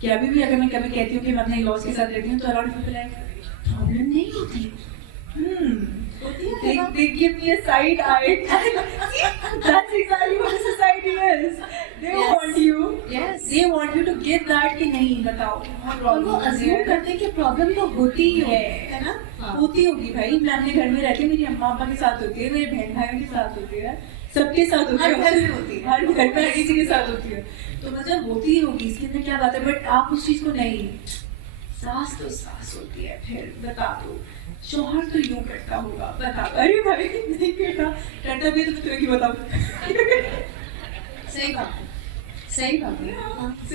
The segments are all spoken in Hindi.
कि अभी भी अगर मैं कभी कहती हूँ कि मैं अपने लॉस के साथ रहती हूँ तो अराउंड पीपल लाइक प्रॉब्लम नहीं होती। They give me a side eye. That's exactly what the society is. They want you. Yes. They want you to give that कि नहीं बताओ। और वो assume करते हैं कि प्रॉब्लम तो होती ही है ना? होती होगी भाई। मैं अपने घर में रहती हूँ, मेरी अम्मा पापा के साथ होती है, मेरे बहन भाइयों के साथ होती है, सबके साथ होती है, हर घर में होती है, हर घर में हर किसी के साथ होती है। तो मतलब होती ही होगी, इसके अंदर क्या बात है। बट आप उस चीज को नहीं, सास तो सास होती है, फिर बता दो शौहर तो यूं करता होगा, बता दो। अरे भाई नहीं करता भी तो मैं तुम्हें क्यों बताऊं। सही बात है, सही बात है। So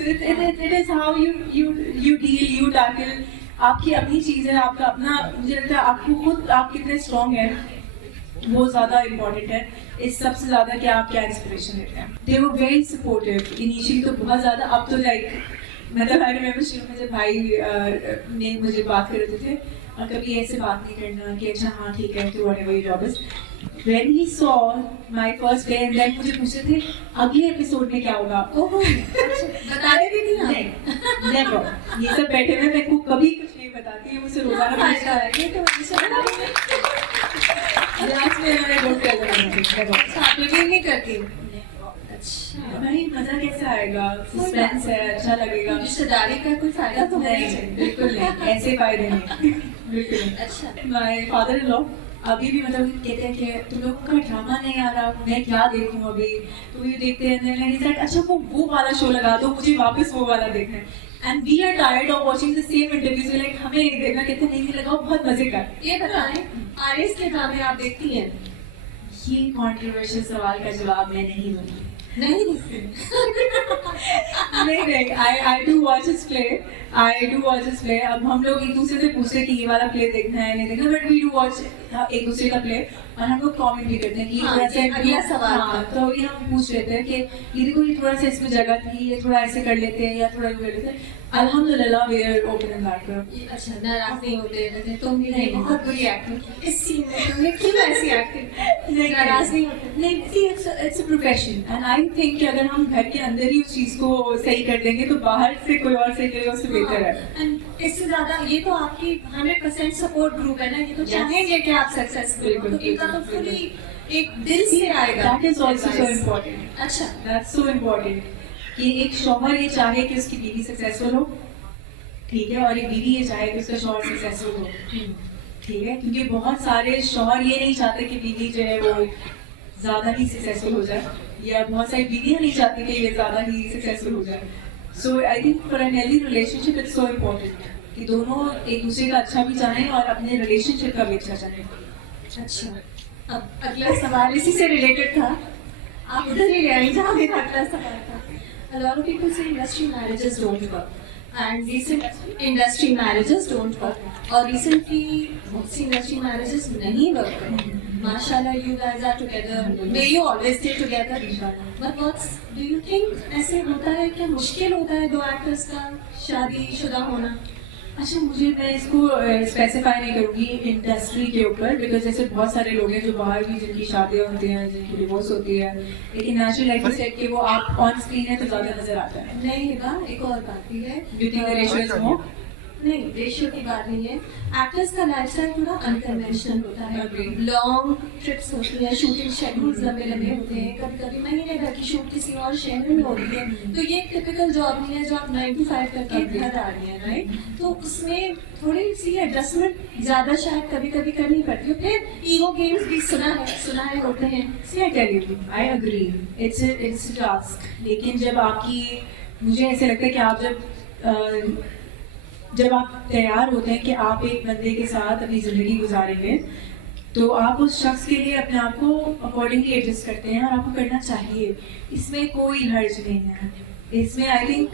it is how you deal, you tackle। आपकी अपनी चीज है, आपका अपना, मुझे लगता है आपको खुद आप कितने स्ट्रॉन्ग हैं वो ज्यादा इम्पोर्टेंट है। इस सबसे ज्यादा कि आप क्या इंस्पिरेशन देते हैं। दे वर वेरी सपोर्टिव इनिशियली, तो बहुत ज्यादा। अब तो लाइक मतलब आई रिमेम्बर शुरू में जब भाई ने मुझे बात कर रहे थे और कभी ऐसे बात नहीं करना कि अच्छा हाँ ठीक है तो whatever your job is. When he saw my first day and then मुझे पूछे थे अगले एपिसोड में क्या होगा। ओह बता रही थी ना? Never। ये सब बैठे हुए मैं को कभी कुछ नहीं बताती है, मुझसे रोजाना पूछता है कि तो लास्ट में मैंने नोट कर लिया। अच्छा रिवील नहीं करती? अच्छा भाई मजा कैसे आएगा, सस्पेंस है, अच्छा लगेगा। रिश्तेदारी का कोई फायदा तो नहीं, बिल्कुल नहीं, ऐसे फायदे नहीं, बिल्कुल नहीं। अच्छा माय फादर इन लॉ अभी भी मतलब कहते हैं कि तुम लोगों का ड्रामा नहीं आ रहा, मैं क्या देखूं अभी, तो ये देखते हैं। अच्छा वो वाला शो लगा दो, मुझे वापस वो वाला देखना है। And we are tired of watching the same interviews, like हमें नहीं देखना, कहते नहीं लगाओ बहुत मजे का। ये बताएं आरएस के ड्रामे आप देखती हैं? ये कॉन्ट्रोवर्शियल सवाल का जवाब मैं नहीं दूंगी। नहीं देखती? नहीं I do watch his play, I do watch his play. अब हम लोग एक दूसरे से पूछते हैं कि ये वाला प्ले देखना है नहीं देखना, बट वी डू वॉच एक दूसरे का प्ले और हम लोग कमेंट भी करते हैं कि हाँ, थोड़ा सा अगला सवाल। हाँ, तो ये हम पूछ लेते हैं कि ये देखो ये थोड़ा सा इसमें जगह थी, ये थोड़ा ऐसे कर लेते हैं या थोड़ा ये कर लेते हैं। अल्हम्दुलिल्लाह we are open in that. अच्छा नाराज नहीं होते रहते तुम भी? नहीं बहुत बुरी एक्टिंग इस सीन में तुमने क्यों ऐसी एक्टिंग? नाराज नहीं होते? नहीं, it's a profession and I think कि अगर हम घर के अंदर ही उस चीज को सही कर देंगे तो बाहर से कोई और सही करेगा उससे बेहतर है। एंड इससे ज्यादा ये तो आपकी 100% सपोर्ट ग्रुप है ना, ये तो चाहेंगे कि आप सक्सेसफुल हो, तो इनका तो फुली एक दिल से आएगा। That is also so important. अच्छा दैट्स सो इम्पोर्टेंट कि एक शौहर ये चाहे कि उसकी बीवी सक्सेसफुल हो, ठीक है, और एक बीवी ये चाहे कि उसका शौहर सक्सेसफुल हो, ठीक है, क्योंकि बहुत सारे शौहर ये नहीं चाहते कि बीवी जो है वो ज्यादा ही सक्सेसफुल हो जाए, या बहुत सारी बीवियां नहीं चाहती कि ये ज्यादा ही सक्सेसफुल हो जाए। So I think for an healthy relationship it's so important कि दोनों एक दूसरे का अच्छा भी चाहें और अपने रिलेशनशिप का भी अच्छा चाहें। अच्छा अब अगला सवाल इसी से रिलेटेड था, आप उधर ही ले आई जहाँ मेरा अगला सवाल था। A lot of people say industry marriages don't work, and recent industry marriages don't work. और recently बहुत सी industry marriages नहीं work करे। माशाल्लाह you guys are together. May you always stay together. But what do you think? ऐसे होता है क्या, मुश्किल होता है दो एक्टर्स का शादी शुदा होना? अच्छा मुझे मैं इसको स्पेसिफाई नहीं करूँगी इंडस्ट्री के ऊपर, बिकॉज जैसे बहुत सारे लोग हैं जो बाहर भी जिनकी शादियाँ होती हैं, जिनकी डिवोर्स होती है, लेकिन नेचुरल लाइफ सेट कि वो आप ऑन स्क्रीन है तो ज़्यादा नजर आता है। नहीं होगा, एक और बात भी है, ब्यूटी का रेशियो इज मोर। नहीं रेशियो की बात नहीं है, एक्टर्स का लाइफस्टाइल थोड़ा अनकन्वेंशनल होता है। Agree. लॉन्ग ट्रिप्स होती हैं, शूटिंग शेड्यूल्स लंबे लंबे होते हैं, कभी कभी महीने भर की शूट किसी और शहर में होती है, तो ये टिपिकल जॉब नहीं है जो आप 9 to 5 करके Agree. घर आ रही हैं, राइट? तो उसमें थोड़ी सी एडजस्टमेंट ज़्यादा शायद कभी कभी करनी पड़ती है। फिर ईगो गेम्स भी सुना है होते हैं। See, I tell you, I agree. It's a task. लेकिन जब आपकी, मुझे ऐसे लगता है कि आप जब आप तैयार होते हैं कि आप एक बंदे के साथ अपनी ज़िंदगी गुजारेंगे, तो आप उस शख्स के लिए अपने आप को अकॉर्डिंगली एडजस्ट करते हैं और आपको करना चाहिए। इसमें कोई हर्ज नहीं है। इसमें आई थिंक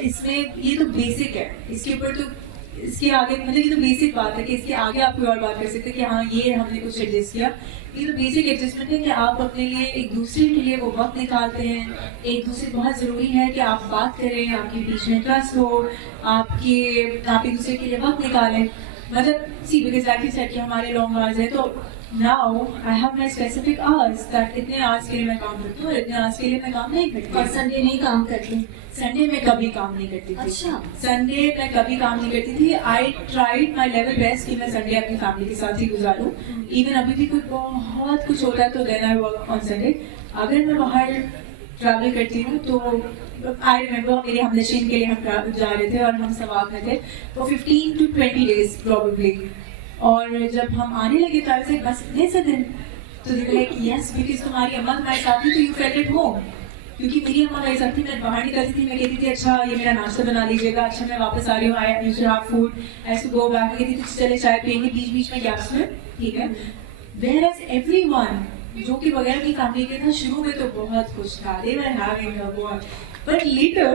इसमें ये तो बेसिक है, इसके ऊपर तो इसके आगे मतलब ये तो बेसिक बात है कि इसके आगे आप कोई और बात कर सकते हैं कि हाँ ये हमने कुछ एडजस्ट किया। ये तो बेसिक एडजस्टमेंट है कि आप अपने लिए एक दूसरे के लिए वो वक्त निकालते हैं। एक दूसरे बहुत ज़रूरी है कि आप बात करें, आपके बीच में ट्रस्ट हो, आप एक दूसरे के लिए वक्त निकालें। मतलब सी बिकॉज लाइक यू सेड कि हमारे लॉन्ग आवर्स है, तो now I have my specific hours that इतने आवर्स के लिए मैं काम करती हूँ और इतने आवर्स के लिए मैं काम नहीं करती। और संडे नहीं काम करती? संडे में कभी काम नहीं करती थी। अच्छा। संडे में कभी काम नहीं करती थी। I tried my level best कि मैं संडे अपनी फैमिली के साथ ही गुजारूँ। इवन अभी भी कुछ बहुत कुछ होता है तो then I work on Sunday. अगर मैं बाहर ट्रैवल करती हूँ तो आई रिमेम्बर मेरे हमनशीन के लिए हम जा रहे थे और हम सवाब में थे तो 15 to 20 days प्रॉबेबली। और जब हम आने लगे तो ऐसे बस इतने से दिन तो लाइक यस बिकॉज तुम्हारी अम्मा तुम्हारे साथ थी तो यू फेल्ट एट होम। क्योंकि मेरी अम्मा मेरे साथ थी, मैं बाहर निकलती थी, मैं कहती थी अच्छा ये मेरा नाश्ता बना लीजिएगा, अच्छा मैं वापस आ रही हूँ, I used to have food, I used to go back, मैं कहती थी चले चाय पियेंगे बीच बीच में गैप्स में, ठीक है। वेयर एज एवरीवन जो कि वगैरह की फैमिली के था शुरू में तो बहुत खुश था, they were having a boy, but later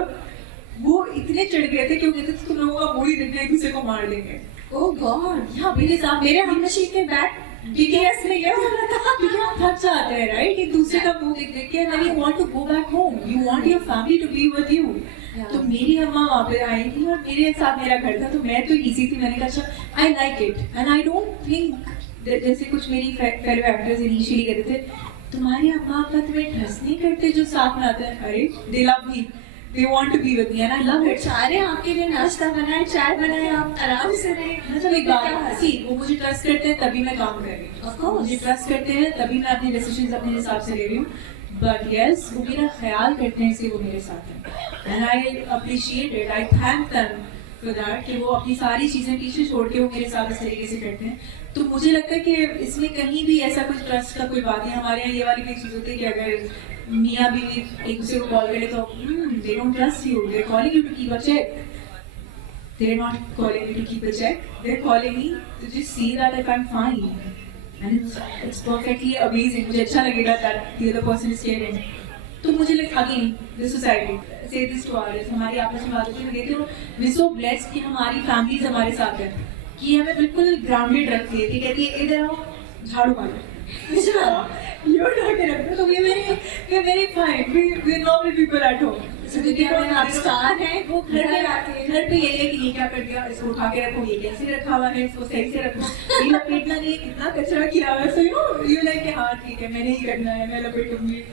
वो इतने चिढ़ गए थे कि वो कहते थे तुम लोगों का मूड देख के एक दूसरे को मार देंगे। ओह गॉड। हाँ बिकॉज आप मेरे हमनशीन के बैक BTS में ये हो रहा था क्योंकि आप थक जाते हैं राइट, एक दूसरे का मुंह देख देख के, and you want to go back home, you want your family to be with you। तो मेरी अम्मा वहाँ पे आई थी और मेरे साथ मेरा घर था तो मैं तो इजी थी, मैंने कहा अच्छा I like it and I don't think जैसे कुछ मेरी फेलो एक्टर्स इनिशियली कहते थे तुम्हारे अम्मा अब्बा तुम्हें ट्रस्ट नहीं करते जो साथ में आते हैं, अरे दे love me, they want to be with me and I love it। सारे आपके लिए नाश्ता बनाए, चाय बनाए, आप आराम से रहे। मतलब एक बात सी वो मुझे ट्रस्ट करते हैं तभी मैं काम कर रही हूँ, Of course। मुझे ट्रस्ट करते हैं तभी मैं अपने डिसीजंस अपने हिसाब से ले रही हूँ, बट यस वो मेरा ख्याल करते हैं इसलिए वो मेरे साथ हैं and I appreciate it, I thank them for that कि वो अपनी सारी चीजें पीछे छोड़ के वो मेरे साथ इस तरीके से करते हैं। तो मुझे लगता है कि इसमें कहीं भी ऐसा कुछ ट्रस्ट का कोई बात नहीं। हमारे यहाँ ये वाली भी चीज होती है कि अगर मियाँ बीवी एक दूसरे को कॉल करे तो they don't trust you, they are calling you to keep a check, they are not calling you to keep a check, they are calling me to just see that I am fine and it's perfectly amazing. मुझे अच्छा लगेगा that the other person is caring. तो मुझे लाइक अगेन दिस सोसाइटी से दिस टू आवर्स हमारी आपस में बात होती है, मैं कहती हूँ वी सो ब्लेस्ड कि हमारी फैमिलीज हमारे साथ है कि हमें बिल्कुल ग्राउंडेड रखती है, कि कहती है इधर आओ झाड़ू मारो you're not enough, तो we're very fine, we're normal people at home। आप स्टार हैं, वो घर पे यही है कि ये क्या कर दिया, इसको उठा के रखो, ये कैसे रखा हुआ है, इसको सही से रखो, ये लपेटना नहीं, कितना कचरा किया हुआ है, सो यू लाइक हाँ ठीक है मैंने ही करना है, मैं लपेटूंगी।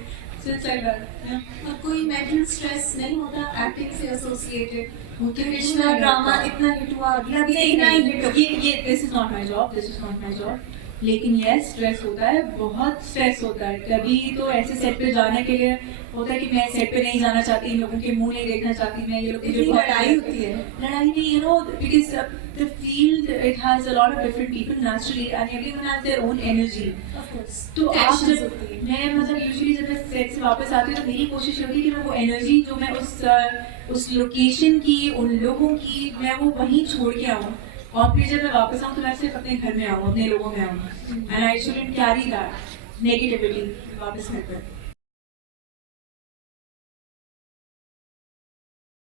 और कोई मेंटल स्ट्रेस नहीं होता एक्टिंग से एसोसिएटेड? कृष्णा ड्रामा इतना हिट हुआ, अगला भी इतना ही हिट। ये this is not my job, लेकिन यस स्ट्रेस होता है, बहुत स्ट्रेस होता है। कभी तो ऐसे सेट पे जाने के लिए होता है कि मैं सेट पे नहीं जाना चाहती, इन लोगों के मुंह नहीं देखना चाहती, मैं ये लोग इतनी लड़ाई होती है। लड़ाई नहीं, you know because the field it has a lot of different people naturally and everyone has their own energy. तो आप जब मैं मतलब यूजुअली जब मैं सेट से वापस आती हूँ तो मेरी कोशिश होती है कि मैं वो एनर्जी जो मैं उस लोकेशन की, उन लोगों की, मैं वो वहीं छोड़ के आऊँ और फिर जब मैं वापस आऊँ तो मैं सिर्फ अपने घर में आऊँ, अपने लोगों में आऊँ and I shouldn't carry that negativity वापस घर पर।